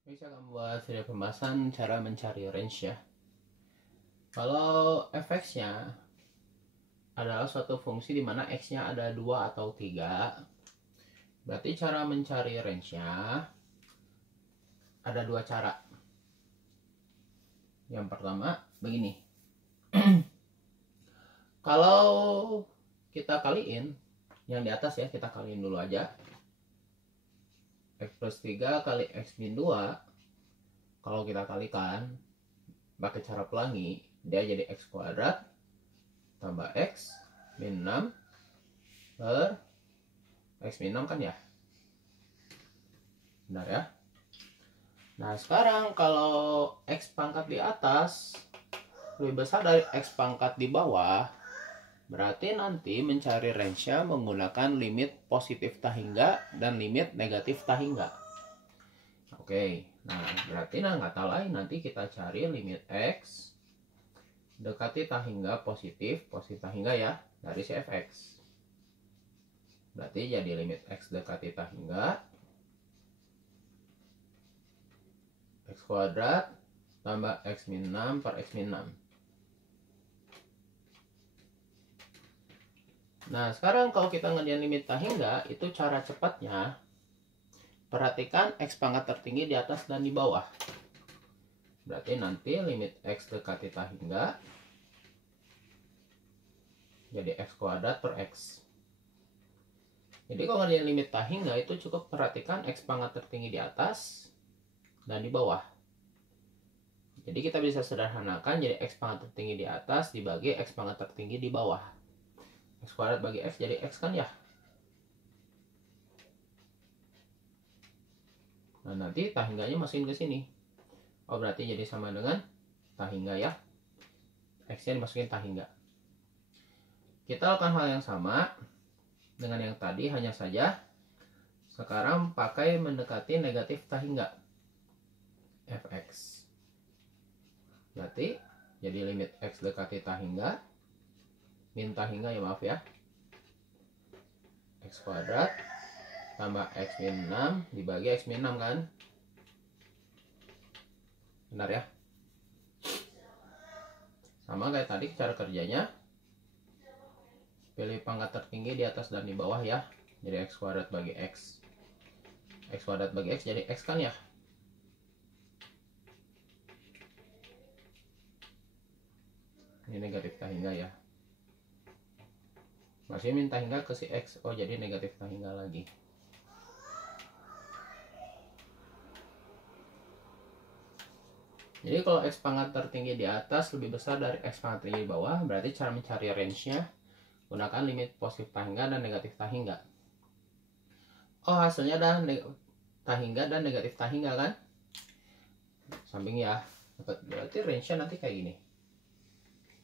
Ini saya akan membuat video pembahasan cara mencari range ya. Kalau fx-nya adalah suatu fungsi di mana x-nya ada 2 atau 3, berarti cara mencari range-nya ada 2 cara. Yang pertama begini. Kalau kita kaliin yang di atas ya, kita kaliin dulu aja. X plus 3 kali X min 2, kalau kita kalikan pakai cara pelangi, dia jadi X kuadrat tambah X min 6 per X min 6 kan ya, benar ya. Nah sekarang kalau X pangkat di atas lebih besar dari X pangkat di bawah, berarti nanti mencari range-nya menggunakan limit positif tahingga dan limit negatif tahingga. Oke, nah berarti nggak kata lain nanti kita cari limit X dekati tahingga positif tahingga ya dari si fx. Berarti jadi limit X dekati tahingga X kuadrat tambah X min 6 per X min 6. Nah sekarang kalau kita ngedian limit tahingga, itu cara cepatnya perhatikan X pangkat tertinggi di atas dan di bawah. Berarti nanti limit X dekati tahingga jadi X kuadrat per X. Jadi kalau ngedian limit tahingga itu cukup perhatikan X pangkat tertinggi di atas dan di bawah. Jadi kita bisa sederhanakan jadi X pangkat tertinggi di atas dibagi X pangkat tertinggi di bawah. X kuadrat bagi X jadi X kan ya. Nah nanti tahingganya masukin ke sini. Oh berarti jadi sama dengan tahingga ya. X-nya dimasukin tahingga. Kita lakukan hal yang sama dengan yang tadi, hanya saja sekarang pakai mendekati negatif tahingga fx. Berarti jadi limit X dekati tahingga min tahingga ya, maaf ya, X kuadrat tambah X min 6 dibagi X min 6 kan, benar ya. Sama kayak tadi cara kerjanya, pilih pangkat tertinggi di atas dan di bawah ya, jadi X kuadrat bagi X. X kuadrat bagi X jadi X kan ya. Ini negatif tahingga ya, masih min tahingga ke si X. Oh jadi negatif tahingga lagi. Jadi kalau X pangkat tertinggi di atas lebih besar dari X pangkat tertinggi di bawah, berarti cara mencari range-nya gunakan limit positif tahingga dan negatif tahingga. Oh hasilnya ada tahingga dan negatif tahingga kan, samping ya. Berarti range-nya nanti kayak gini.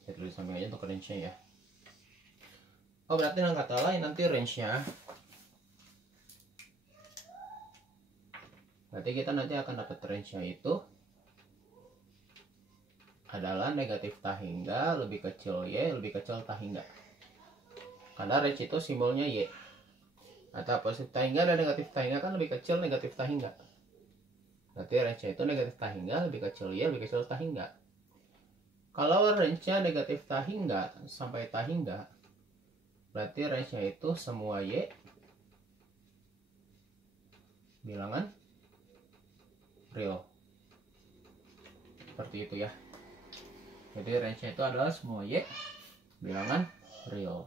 Saya tulis samping aja untuk range-nya ya. Oh berarti dengan kata lain nanti range-nya, berarti kita nanti akan dapat range-nya itu adalah negatif tahingga lebih kecil Y lebih kecil tahingga. Karena range itu simbolnya Y. Atau positif tahingga dan negatif tahingga kan lebih kecil negatif tahingga. Berarti range itu negatif tahingga lebih kecil Y lebih kecil tahingga. Kalau range-nya negatif tahingga sampai tahingga, berarti range-nya itu semua Y bilangan real. Seperti itu ya. Jadi range-nya itu adalah semua Y bilangan real.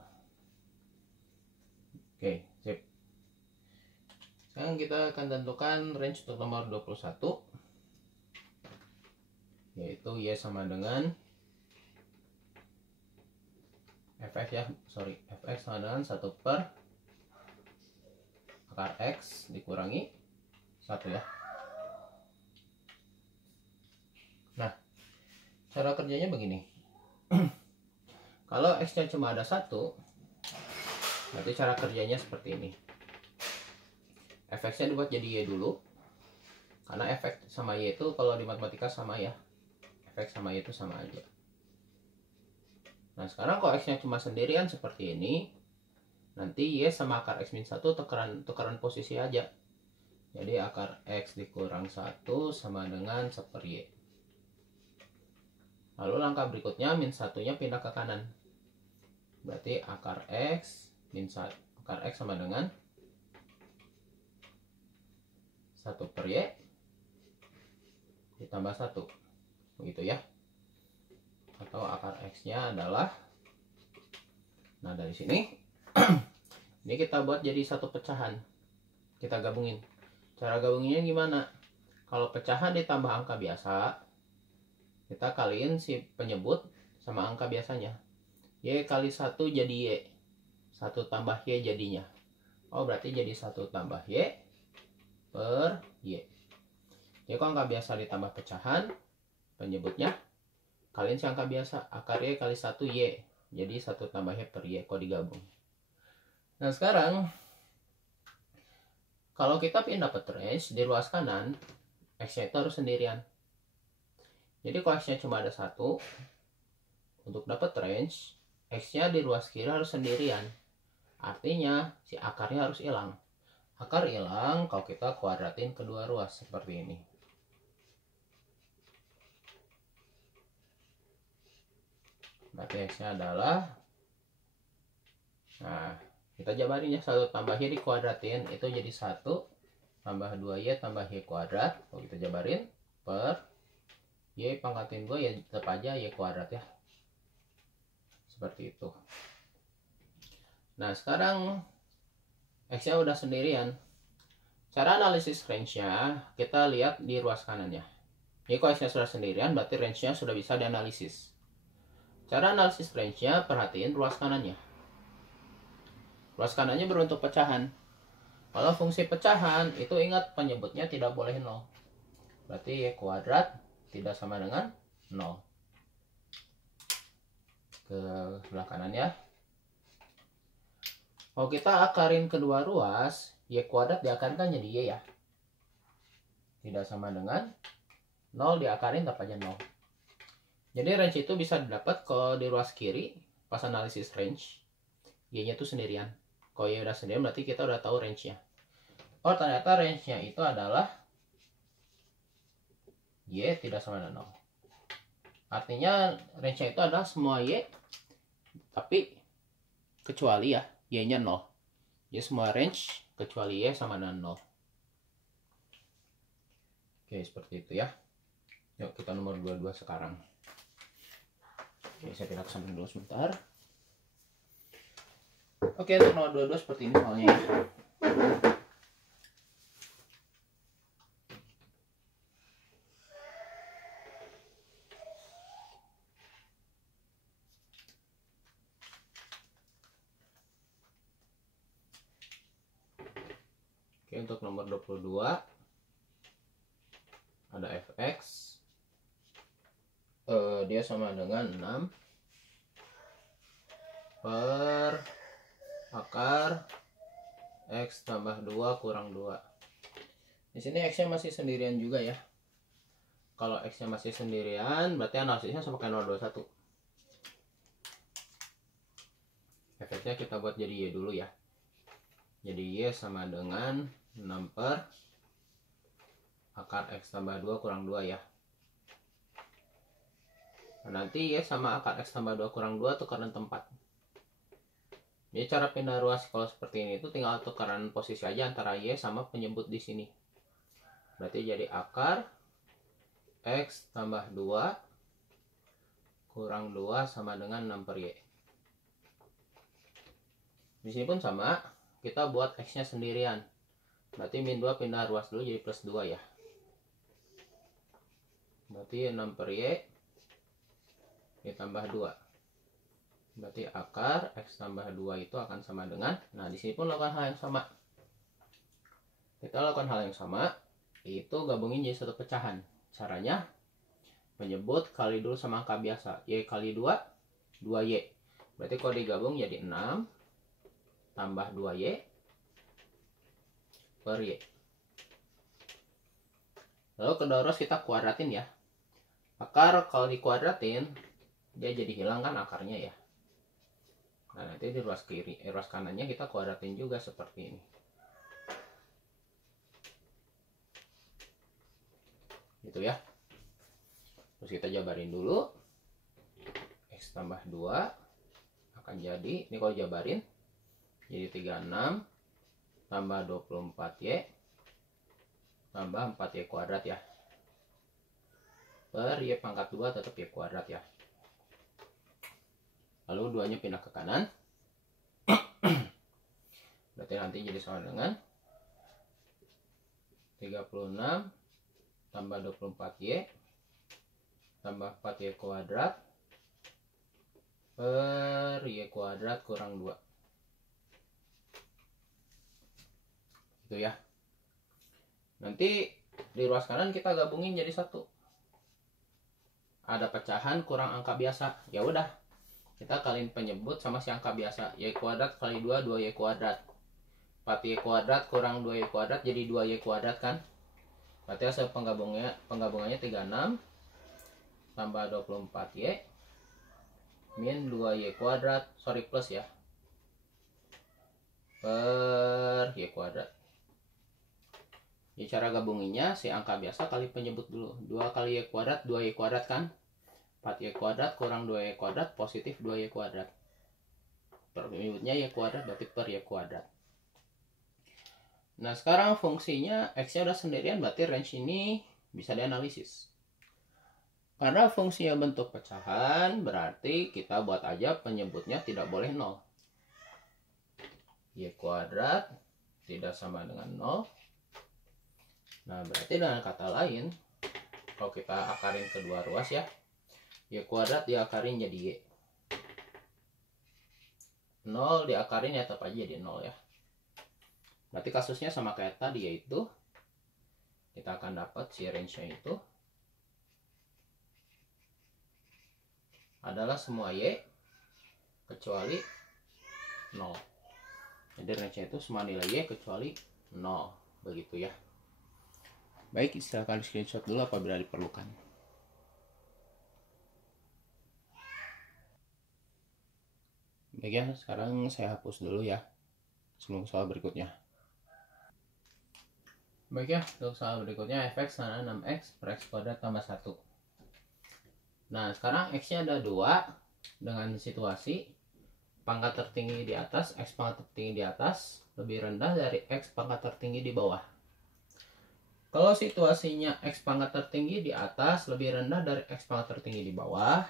Oke, sip. Sekarang kita akan tentukan range untuk nomor 21, yaitu Y sama dengan fx ya, fx sama dengan 1 per akar X dikurangi 1 ya. Nah, cara kerjanya begini. Kalau X nya cuma ada 1, berarti cara kerjanya seperti ini. Fx nya dibuat jadi Y dulu, karena fx sama Y itu kalau di matematika sama ya, fx sama Y itu sama aja. Nah sekarang kalau X nya cuma sendirian seperti ini, nanti Y sama akar X min 1 tukeran posisi aja. Jadi akar X dikurang 1 sama dengan 1/Y. Lalu langkah berikutnya min 1-nya pindah ke kanan. Berarti akar X sama dengan 1/Y ditambah 1. Begitu ya. Atau akar X-nya adalah, nah dari sini ini kita buat jadi satu pecahan. Kita gabungin. Cara gabunginnya gimana? Kalau pecahan ditambah angka biasa, kita kaliin si penyebut sama angka biasanya. Y kali 1 jadi Y. 1 tambah Y jadinya. Oh, berarti jadi 1 tambah Y per Y. Jadi kalau angka biasa ditambah pecahan, penyebutnya kaliin si angka biasa. Akar Y kali 1 Y. Jadi 1 tambah Y per Y kalau digabung. Nah sekarang, kalau kita ingin dapat range di ruas kanan, X-nya itu harus sendirian. Jadi kalau X-nya cuma ada 1, untuk dapat range, X-nya di ruas kiri harus sendirian. Artinya, si akarnya harus hilang. Akar hilang kalau kita kuadratin kedua ruas seperti ini. Berarti X-nya adalah, nah kita jabarin ya, 1 tambah Y dikuadratin itu jadi 1 tambah 2Y tambah Y kuadrat. Kalau kita jabarin per Y pangkatin 2 ya tetap aja Y kuadrat ya. Seperti itu. Nah sekarang X-nya udah sendirian. Cara analisis range-nya kita lihat di ruas kanannya. Jadi kalau X-nya sudah sendirian berarti range-nya sudah bisa dianalisis. Cara analisis range-nya, perhatiin ruas kanannya. Ruas kanannya berbentuk pecahan. Kalau fungsi pecahan itu ingat penyebutnya tidak boleh 0. Berarti Y kuadrat tidak sama dengan 0. Ke sebelah kanan ya. Kalau kita akarin kedua ruas, Y kuadrat diakarkan jadi Y ya. Tidak sama dengan 0 diakarin tetap aja 0. Jadi range itu bisa didapat kalau di ruas kiri pas analisis range Y-nya itu sendirian. Kalau Y udah sendirian berarti kita udah tahu range-nya. Oh ternyata range-nya itu adalah Y tidak sama dengan 0. Artinya range-nya itu adalah semua Y tapi kecuali ya Y-nya 0. Jadi semua range kecuali Y sama dengan 0. Oke seperti itu ya. Yuk kita nomor 22 sekarang. Oke saya pindah ke samping dulu sebentar. Oke untuk nomor 22 seperti ini soalnya ya. Oke untuk nomor 22 ada fx. Dia sama dengan 6 per akar X tambah 2 kurang 2. Di sini X-nya masih sendirian juga ya. Kalau X-nya masih sendirian, berarti analisisnya sama kayak 021. Fx-nya kita buat jadi Y dulu ya. Jadi Y sama dengan 6 per akar X tambah 2 kurang 2 ya. Nah, nanti Y sama akar X tambah 2 kurang 2 tukeran tempat. Jadi cara pindah ruas kalau seperti ini itu tinggal tukeran posisi aja antara Y sama penyebut di sini. Berarti jadi akar X tambah 2 kurang 2 sama dengan 6 per Y. Di sini pun sama, kita buat X-nya sendirian. Berarti min 2 pindah ruas dulu jadi plus 2 ya. Berarti 6 per Y ditambah 2. Berarti akar X tambah 2 itu akan sama dengan, nah di sini pun lakukan hal yang sama. Kita lakukan hal yang sama, itu gabungin jadi satu pecahan. Caranya, menyebut kali dulu sama angka biasa. Y kali 2, 2Y. Berarti kalau digabung jadi 6 tambah 2Y per Y. Lalu kedua ruas kita kuadratin ya. Akar kalau dikuadratin, dia jadi hilang kan akarnya ya. Nah nanti di ruas kiri, ruas kanannya kita kuadratin juga seperti ini. gitu ya. Terus kita jabarin dulu. X tambah 2 akan jadi, ini kalau jabarin jadi 36 tambah 24Y tambah 4Y kuadrat ya. Per Y pangkat 2 tetap Y kuadrat ya. Lalu 2-nya pindah ke kanan. Berarti nanti jadi sama dengan 36 tambah 24Y tambah 4Y kuadrat per Y kuadrat kurang 2. Gitu ya. Nanti di ruas kanan kita gabungin jadi satu. Ada pecahan kurang angka biasa. Ya udah, kita kaliin penyebut sama si angka biasa. Y kuadrat kali 2, 2Y kuadrat. 4Y kuadrat kurang 2Y kuadrat jadi 2Y kuadrat kan. Berarti hasil penggabungannya 36 tambah 24Y min 2Y kuadrat, sorry plus ya, per Y kuadrat. Jadi cara gabunginnya si angka biasa kali penyebut dulu. 2 kali Y kuadrat, 2Y kuadrat kan. 4Y kuadrat kurang 2Y kuadrat positif 2Y kuadrat. Penyebutnya Y kuadrat berarti per Y kuadrat. Nah sekarang fungsinya X-nya udah sendirian, berarti range ini bisa dianalisis. Karena fungsinya bentuk pecahan, berarti kita buat aja penyebutnya tidak boleh 0. Y kuadrat tidak sama dengan 0. Nah berarti dengan kata lain, kalau kita akarin kedua ruas ya, Y kuadrat diakarin jadi Y. 0 diakarin ya tetap aja jadi 0 ya. Berarti kasusnya sama kayak tadi, yaitu kita akan dapat si range-nya itu adalah semua Y kecuali 0. Jadi range-nya itu semua nilai Y kecuali 0. Begitu ya. Baik, silakan screenshot dulu apabila diperlukan. Baik ya, sekarang saya hapus dulu ya sebelum soal berikutnya. Baik ya, untuk soal berikutnya fx sama 6x per x kuadrat tambah 1. Nah, sekarang x-nya ada 2 dengan situasi pangkat tertinggi di atas, x pangkat tertinggi di atas lebih rendah dari x pangkat tertinggi di bawah. Kalau situasinya x pangkat tertinggi di atas lebih rendah dari x pangkat tertinggi di bawah,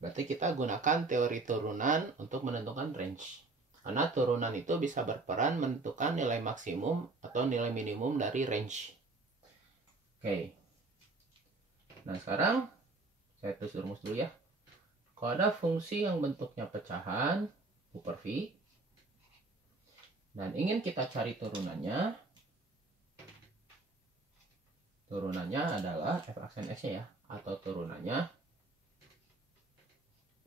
berarti kita gunakan teori turunan untuk menentukan range. Karena turunan itu bisa berperan menentukan nilai maksimum atau nilai minimum dari range. Oke. Nah sekarang saya tulis rumus dulu ya. Kalau ada fungsi yang bentuknya pecahan U per V dan ingin kita cari turunannya, adalah f aksen x-nya ya, atau turunannya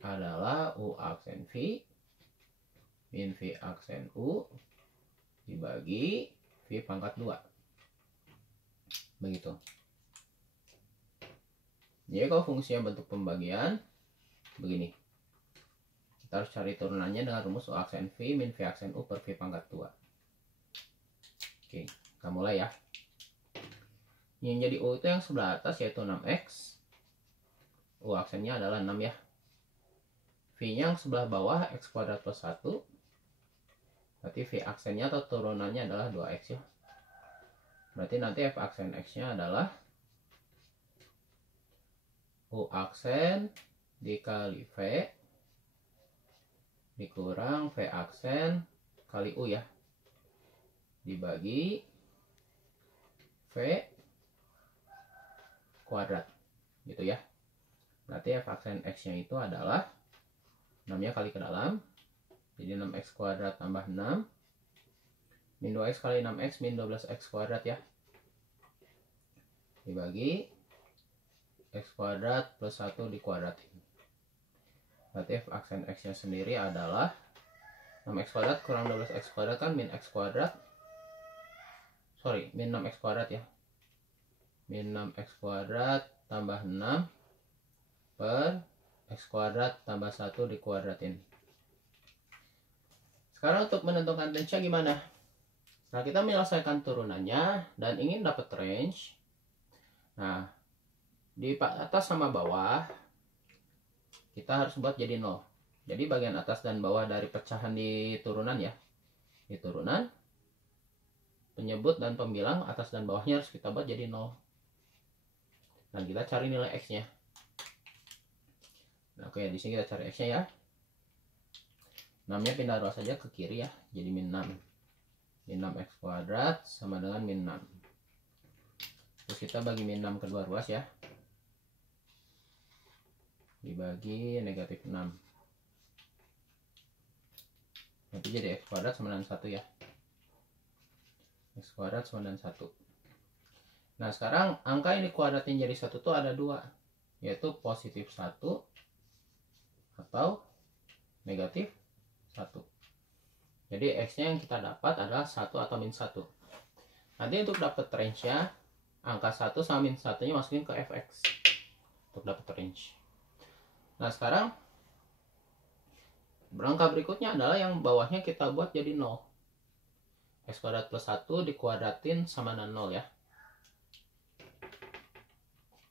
adalah U aksen V min V aksen U dibagi V pangkat 2. Begitu. Jadi kalau fungsinya bentuk pembagian begini, kita harus cari turunannya dengan rumus U aksen V min V aksen U per V pangkat 2. Oke, kita mulai ya. Yang jadi U itu yang sebelah atas yaitu 6x. U aksennya adalah 6 ya. V-nya yang sebelah bawah x kuadrat plus 1. Berarti V aksennya atau turunannya adalah 2x ya. Berarti nanti F aksen x-nya adalah U aksen dikali V dikurang V aksen kali U ya. Dibagi V kuadrat. Gitu ya. Berarti F aksen x-nya itu adalah 6-nya kali ke dalam. Jadi 6x kuadrat tambah 6 min 2x kali 6x min 12x kuadrat ya. Dibagi x kuadrat plus 1 dikuadratin. Berarti F aksen x-nya sendiri adalah 6x kuadrat kurang 12x kuadrat kan min x kuadrat. Sorry, min 6x kuadrat ya. Min 6x kuadrat tambah 6 per x kuadrat tambah 1 dikuadratin. Sekarang untuk menentukan range-nya gimana? Nah, kita menyelesaikan turunannya dan ingin dapat range. Nah, di atas sama bawah kita harus buat jadi 0. Jadi bagian atas dan bawah dari pecahan di turunan ya. Di turunan, penyebut dan pembilang atas dan bawahnya harus kita buat jadi 0. Dan kita cari nilai X-nya. Nah, oke, di sini kita cari X-nya ya. 6-nya pindah ruas saja ke kiri ya, jadi min 6. Min 6x kuadrat sama dengan min 6. Terus kita bagi min 6 kedua ruas ya. Dibagi negatif 6. Nanti jadi x kuadrat sama dengan 1 ya. X kuadrat sama dengan 1. Nah, sekarang angka yang dikuadratin jadi 1 tuh ada 2. Yaitu positif 1 atau negatif 1. Jadi X-nya yang kita dapat adalah 1 atau min 1. Nanti untuk dapat range-nya, angka 1 sama min 1-nya masukin ke fx. Untuk dapat range. Nah, sekarang berangka berikutnya adalah yang bawahnya kita buat jadi 0. X kuadrat plus 1 dikuadratin sama dengan 0 ya.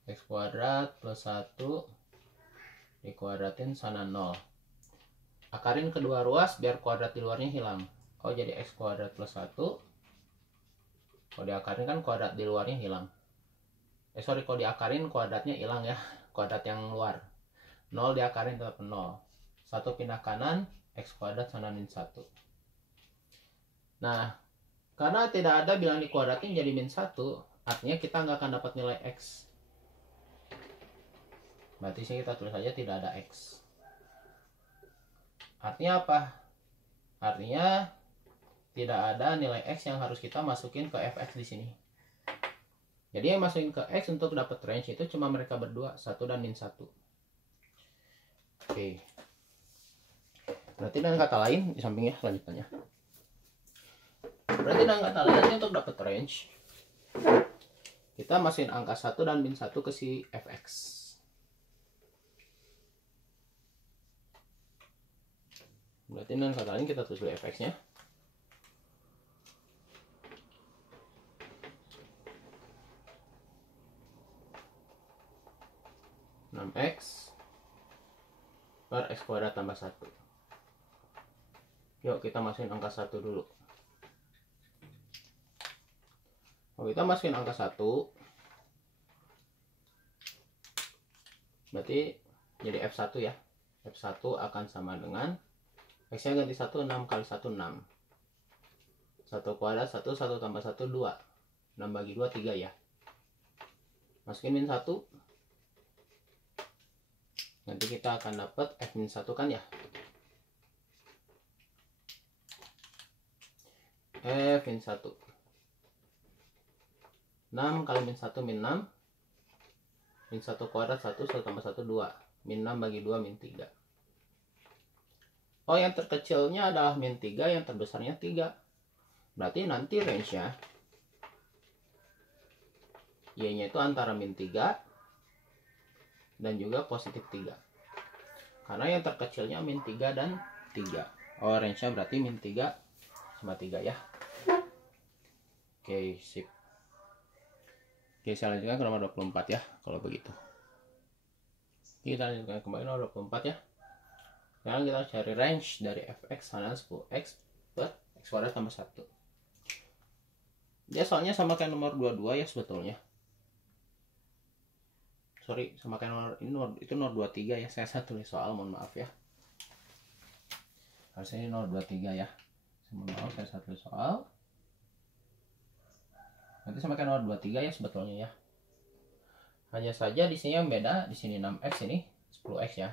X kuadrat plus 1 dikuadratin sama 0. Akarin kedua ruas biar kuadrat di luarnya hilang. Oh, jadi X kuadrat plus 1. Kalau diakarin kan kuadrat di luarnya hilang. Kalau diakarin kuadratnya hilang ya. Kuadrat yang luar. 0 diakarin tetap 0. 1 pindah kanan, X kuadrat sama min 1. Nah, karena tidak ada bilang dikuadratin jadi min 1, artinya kita nggak akan dapat nilai X. Berarti sini kita tulis saja tidak ada X. Artinya apa? Artinya tidak ada nilai X yang harus kita masukin ke fx di sini. Jadi yang masukin ke X untuk dapat range itu cuma mereka berdua, 1 dan min 1. Oke. Berarti dengan kata lain, di sampingnya lanjutannya. Berarti dengan kata lain nanti untuk dapat range, kita masukin angka 1 dan min 1 ke si fx. Berarti dengan kata lain kita tulis dulu fx-nya. X per X kuadrat tambah 1. Yuk kita masukin angka 1 dulu. Kalau kita masukin angka 1, berarti jadi F1 ya. F1 akan sama dengan X-nya ganti 1, 6 kali 1, 6. 1 kuadrat 1, 1 tambah 1, 2. 6 bagi 2, 3 ya. Masukin min 1. Nanti kita akan dapat F min 1 kan ya. F min 1. 6 kali min 1, min 6. Min 1 kuadrat 1, 1 tambah 1, 2. Min 6 bagi 2, min 3. Oh, yang terkecilnya adalah min 3, yang terbesarnya 3. Berarti nanti range-nya Y-nya itu antara min 3 dan juga positif 3. Karena yang terkecilnya min 3 dan 3. Oh, range-nya berarti min 3 sama 3 ya. Oke, sip. Oke, saya lanjutkan ke nomor 24 ya, kalau begitu. Kita lanjutkan kembali nomor 24 ya. Sekarang kita cari range dari fx sama 10x per x kuadrat tambah 1. Dia soalnya sama kayak nomor 22 ya sebetulnya. Sorry, sama kayak nomor ini, itu nomor 23 ya. Saya tulis soal, mohon maaf ya. Harusnya ini nomor 23 ya. Mohon maaf, saya tulis soal. Nanti sama kayak nomor 23 ya sebetulnya ya. Hanya saja di sini yang beda, di sini 6x, ini 10x ya.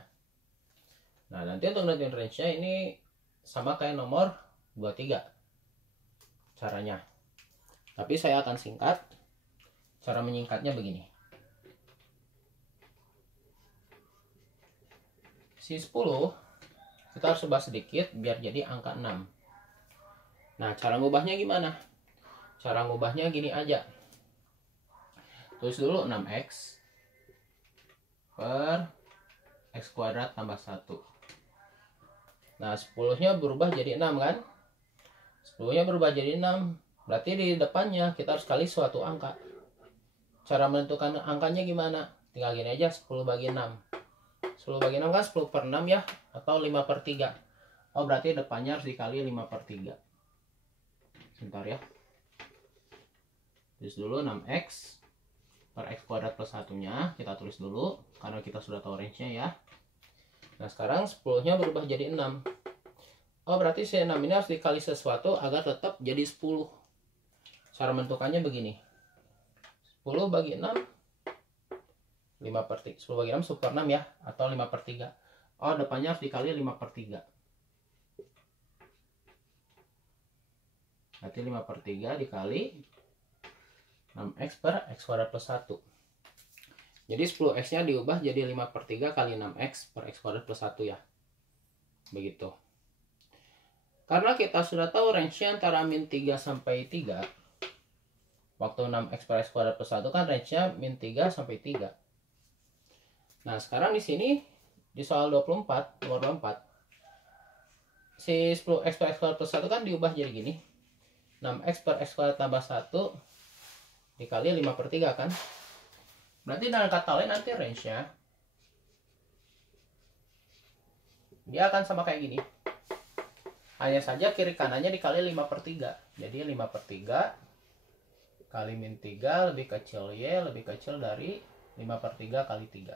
Nah, nanti untuk nentuin range-nya ini sama kayak nomor 23 caranya. Tapi saya akan singkat. Cara menyingkatnya begini. Si 10 kita harus ubah sedikit biar jadi angka 6. Nah, cara ngubahnya gimana? Cara ngubahnya gini aja. Tulis dulu 6x per x kuadrat tambah 1. Nah, 10-nya berubah jadi 6 kan? 10-nya berubah jadi 6. Berarti di depannya kita harus kali suatu angka. Cara menentukan angkanya gimana? Tinggal gini aja, 10 bagi 6. 10 bagi 6 kan 10 per 6 ya, atau 5 per 3. Oh, berarti depannya harus dikali 5 per 3. Sebentar ya. Tulis dulu 6x per x kuadrat plus 1-nya. Kita tulis dulu, karena kita sudah tahu range-nya ya. Nah, sekarang 10-nya berubah jadi 6. Oh, berarti si 6 ini harus dikali sesuatu agar tetap jadi 10. Cara menentukannya begini. 10 bagi 6 5 per 3. 10 bagi 6 10 per 6 ya, atau 5 per 3. Oh, depannya harus dikali 5 per 3. Berarti 5 per 3 dikali 6x per x kuadrat plus 1. Jadi 10x nya diubah jadi 5 per 3 kali 6x per x kuadrat plus 1 ya. Begitu. Karena kita sudah tahu range-nya antara min 3 sampai 3. Waktu 6x per x kuadrat plus 1 kan range-nya min 3 sampai 3. Nah, sekarang di sini di soal 24, nomor 24. Si 10x per x kuadrat plus 1 kan diubah jadi gini. 6x per x kuadrat tambah 1 dikali 5 per 3 kan. Berarti dengan kata lain nanti range-nya dia akan sama kayak gini. Hanya saja kiri kanannya dikali 5 per 3. Jadi 5 per 3 kali min 3 lebih kecil Y lebih kecil dari 5 per 3 kali 3.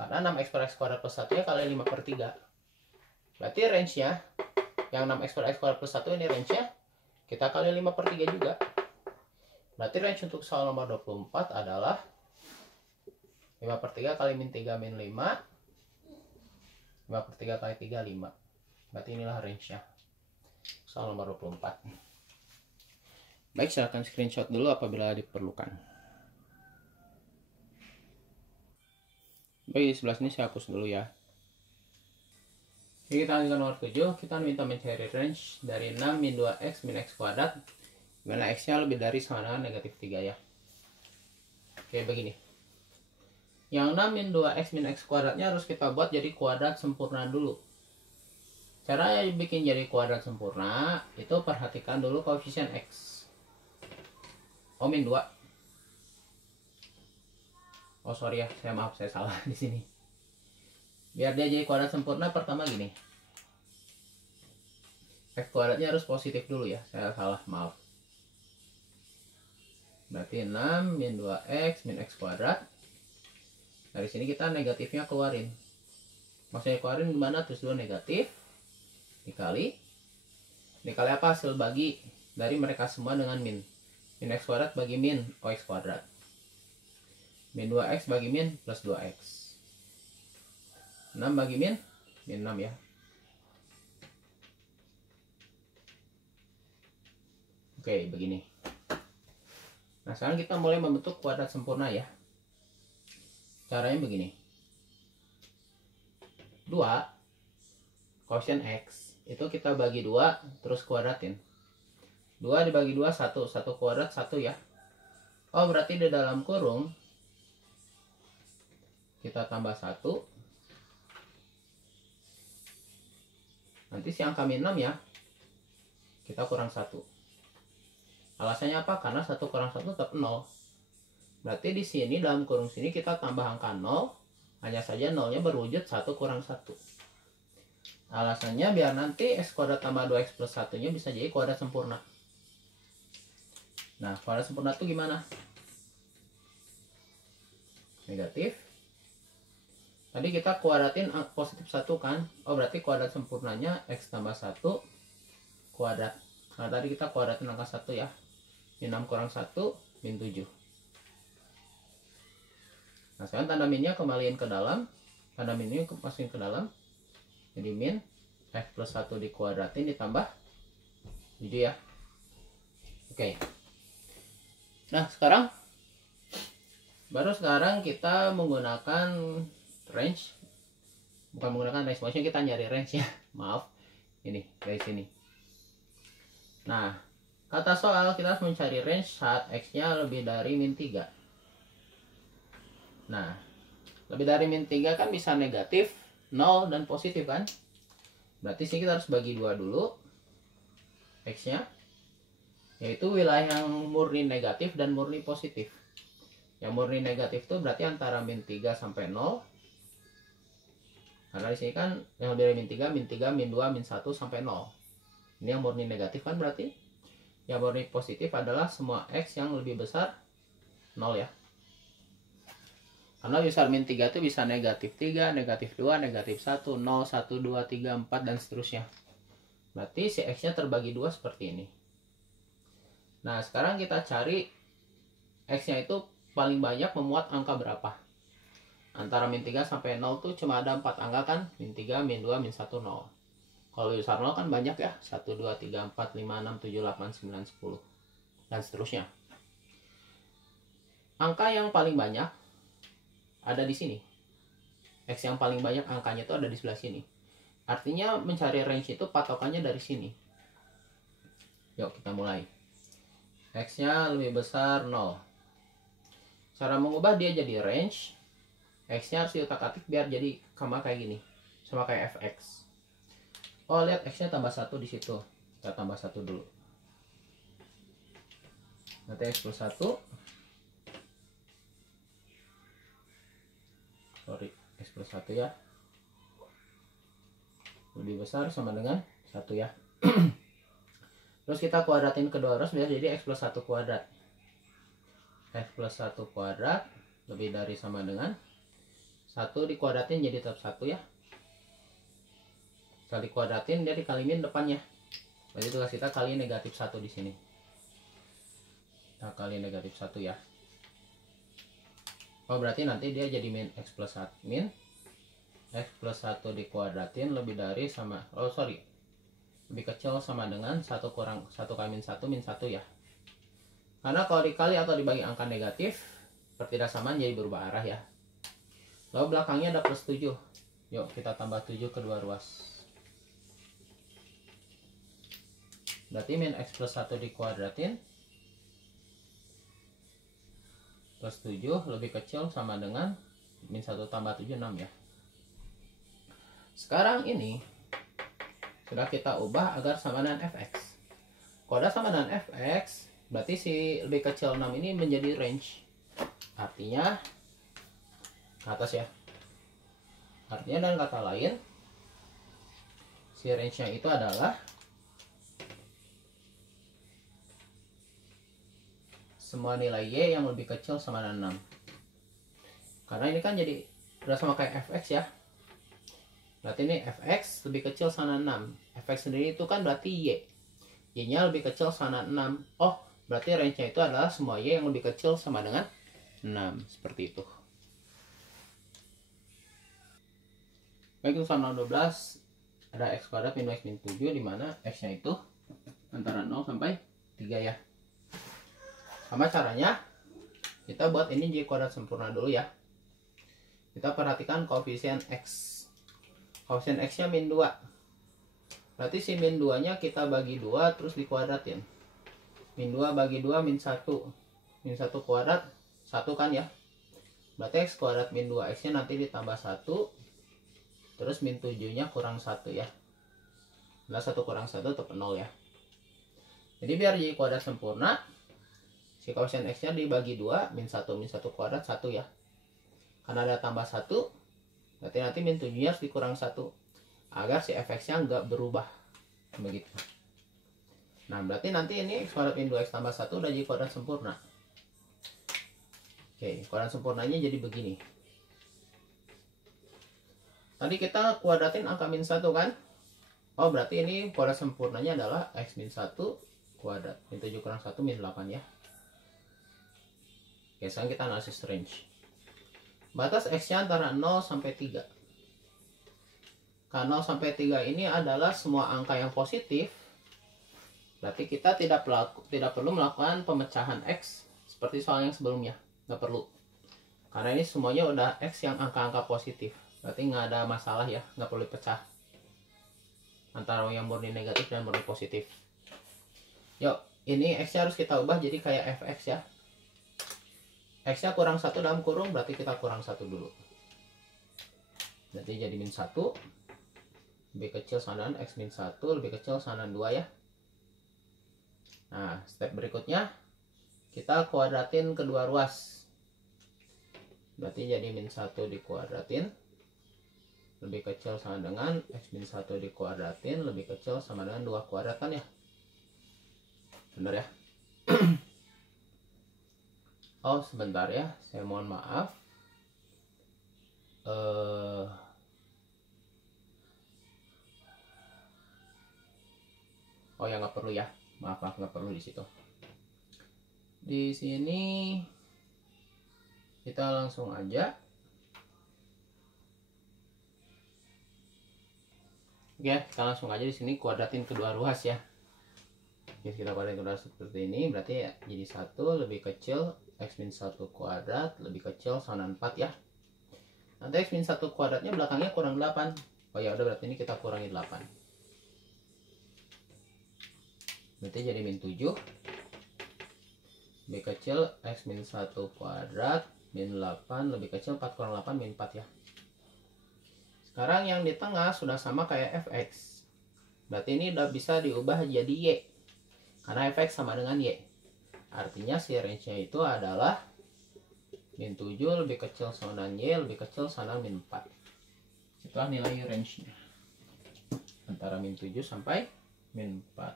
Karena 6x per x kuadrat plus 1 ya kali 5 per 3. Berarti range-nya yang 6x per x kuadrat plus 1 ini range-nya kita kali 5 per 3 juga. Berarti range untuk soal nomor 24 adalah 5 per 3 kali min 3 min 5. 5 per 3 kali 3 5. Berarti inilah range-nya soal nomor 24. Baik, silahkan screenshot dulu apabila diperlukan. Baik, di sebelah sini saya hapus dulu ya. Jadi kita lanjutkan nomor 7. Kita minta mencari range dari 6 min 2x min x kuadrat, mana x-nya lebih dari sama dengan negatif 3 ya. Oke, begini. Yang 6 min 2x min x kuadratnya harus kita buat jadi kuadrat sempurna dulu. Cara bikin jadi kuadrat sempurna, itu perhatikan dulu koefisien x. Oh, min 2. Oh, sorry ya, saya salah di sini. Biar dia jadi kuadrat sempurna, pertama gini. X kuadratnya harus positif dulu ya, saya salah, maaf. Berarti 6 min 2x min x kuadrat. Dari sini kita negatifnya keluarin. Maksudnya keluarin gimana? Terus 2 negatif. Dikali apa? Hasil bagi dari mereka semua dengan min. Min x kuadrat bagi min ox kuadrat. Min 2x bagi min plus 2x. 6 bagi min 6 ya. Oke, begini. Nah, sekarang kita mulai membentuk kuadrat sempurna ya. Caranya begini. 2 koefisien x itu kita bagi 2 terus kuadratin. 2 dibagi 2 1 kuadrat 1 ya. Oh, berarti di dalam kurung kita tambah 1. Nanti si angka min 6 ya. Kita kurang 1. Alasannya apa? Karena 1 kurang 1 tetap 0. Berarti di sini dalam kurung sini kita tambah angka 0. Hanya saja 0-nya berwujud 1 kurang 1. Alasannya biar nanti x kuadrat tambah 2x plus 1-nya bisa jadi kuadrat sempurna. Nah, kuadrat sempurna itu gimana? Negatif. Tadi kita kuadratin positif 1 kan? Oh, berarti kuadrat sempurnanya x tambah 1 kuadrat. Nah, tadi kita kuadratin angka 1 ya. Min 6 kurang 1, min 7. Nah, sekarang tanda minnya kembaliin ke dalam. Tanda minnya masukin ke dalam. Jadi min x plus 1 dikuadratin ditambah 7 ya. Oke. Nah, baru sekarang kita menggunakan range. Bukan menggunakan range, maksudnya kita nyari range ya. Maaf. Ini, dari sini. Nah, kata soal kita harus mencari range saat x-nya lebih dari min 3. Nah, lebih dari min 3 kan bisa negatif, 0, dan positif kan? Berarti sini kita harus bagi 2 dulu. X-nya. yaitu wilayah yang murni negatif dan murni positif. Yang murni negatif itu berarti antara min 3 sampai 0. Karena di sini kan yang lebih dari min 3, min 2, min 1 sampai 0. Ini yang murni negatif kan berarti. Yang murni positif adalah semua X yang lebih besar 0 ya. Karena besar min 3 itu bisa negatif 3, negatif 2, negatif 1, 0, 1, 2, 3, 4, dan seterusnya. Berarti si X-nya terbagi 2 seperti ini. Nah, sekarang kita cari X-nya itu paling banyak memuat angka berapa. Antara min 3 sampai 0 tuh cuma ada 4 angka kan. Min 3, min 2, min 1, 0. Kalau besar 0 kan banyak ya. 1, 2, 3, 4, 5, 6, 7, 8, 9, 10. Dan seterusnya. Angka yang paling banyak ada di sini. X yang paling banyak angkanya itu ada di sebelah sini. Artinya mencari range itu patokannya dari sini. Yuk kita mulai. X-nya lebih besar 0. Cara mengubah dia jadi range, X-nya harus diutak-atik biar jadi sama kayak gini. Sama kayak fx. Oh, lihat X-nya tambah 1 di situ. Kita tambah 1 dulu. Nanti X plus 1. Sorry, X plus 1 ya. Lebih besar sama dengan 1 ya. Terus kita kuadratin kedua terus biar jadi X plus 1 kuadrat. X plus 1 kuadrat lebih dari sama dengan 1 dikuadratin jadi tetap 1 ya. Setelah dikuadratin dia dikaliin depannya. Berarti tugas kita kali negatif 1 di sini. Kita kali negatif 1 ya. Oh, berarti nanti dia jadi min X plus 1 min X plus 1 dikuadratin lebih dari sama, oh sorry, lebih kecil sama dengan 1 kurang 1 kali min 1 ya. Karena kalau dikali atau dibagi angka negatif, pertidaksamaan jadi berubah arah ya. Lalu belakangnya ada plus 7. Yuk kita tambah 7 kedua ruas. Berarti min X plus 1 dikuadratin plus 7 lebih kecil sama dengan min 1 tambah 7, 6 ya. Sekarang ini sudah kita ubah agar sama dengan fx. Kalau udah sama dengan fx, berarti si lebih kecil 6 ini menjadi range. Artinya ke atas ya. Artinya dengan kata lain, si range-nya itu adalah semua nilai Y yang lebih kecil sama dengan 6. Karena ini kan jadi udah sama kayak fx ya. Berarti ini fx lebih kecil sama 6. Fx sendiri itu kan berarti Y. Y-nya lebih kecil sama 6. Oh, berarti range-nya itu adalah semua Y yang lebih kecil sama dengan 6. Seperti itu. Baik, untuk sama 12 ada X kuadrat min X min 7, dimana X-nya itu antara 0 sampai 3 ya. Sama caranya, kita buat ini jadi kuadrat sempurna dulu ya. Kita perhatikan koefisien X. Koefisien X-nya min 2. Berarti si min 2-nya kita bagi 2 terus dikuadratin. Min 2 bagi 2 min 1. Min 1 kuadrat 1 kan ya. Berarti X kuadrat min 2. X-nya nanti ditambah 1. Terus min 7-nya kurang 1 ya. Nah, 1 kurang 1 tetap 0 ya. Jadi biar jadi kuadrat sempurna, si koefisien X-nya dibagi 2. Min 1 kuadrat 1 ya. Karena ada tambah 1, berarti nanti min 7-nya harus dikurang 1 agar si fx-nya nggak berubah begitu. Nah, berarti nanti ini X kuadrat min 2X tambah 1 udah jadi kuadrat sempurna. Oke, kuadrat sempurnanya jadi begini. Tadi kita kuadratin angka min 1 kan. Oh, berarti ini kuadrat sempurnanya adalah X min 1 kuadrat. Min 7 kurang 1 min 8 ya. Oke, sekarang kita analisis range. Batas X-nya antara 0 sampai 3. Karena 0 sampai 3 ini adalah semua angka yang positif. Berarti kita tidak perlu melakukan pemecahan X seperti soal yang sebelumnya. Nggak perlu. Karena ini semuanya udah X yang angka-angka positif. Berarti nggak ada masalah ya. Nggak perlu dipecah. Antara yang murni negatif dan murni positif. Yuk, ini X-nya harus kita ubah jadi kayak fx ya. X-nya kurang 1 dalam kurung, berarti kita kurang 1 dulu. Berarti jadi min 1. Lebih kecil sama dengan X min 1, lebih kecil sama dengan 2 ya. Nah, step berikutnya kita kuadratin kedua ruas. Berarti jadi min 1 dikuadratin lebih kecil sama dengan X min 1 dikuadratin lebih kecil sama dengan 2 kuadrat kan ya? Bener ya? Oh sebentar ya, saya mohon maaf. Oh ya nggak perlu ya, maaf nggak perlu di situ. Di sini kita langsung aja. Oke, kita langsung aja di sini kuadratin kedua ruas ya. Oke, kita kuadratin kedua ruas seperti ini, berarti ya jadi 1 lebih kecil X min 1 kuadrat lebih kecil sama 4 ya. Nanti X min 1 kuadratnya belakangnya kurang 8. Oh ya udah, berarti ini kita kurangi 8. Berarti jadi min 7 lebih kecil X min 1 kuadrat min 8 lebih kecil 4 kurang 8 min 4 ya. Sekarang yang di tengah sudah sama kayak fx. Berarti ini udah bisa diubah jadi y. Karena fx sama dengan y. Artinya si range-nya itu adalah min 7 lebih kecil sama dengan y lebih kecil sama dengan min 4. Itulah nilai range-nya. Antara min 7 sampai min 4.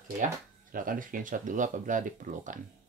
Oke ya, silakan di screenshot dulu apabila diperlukan.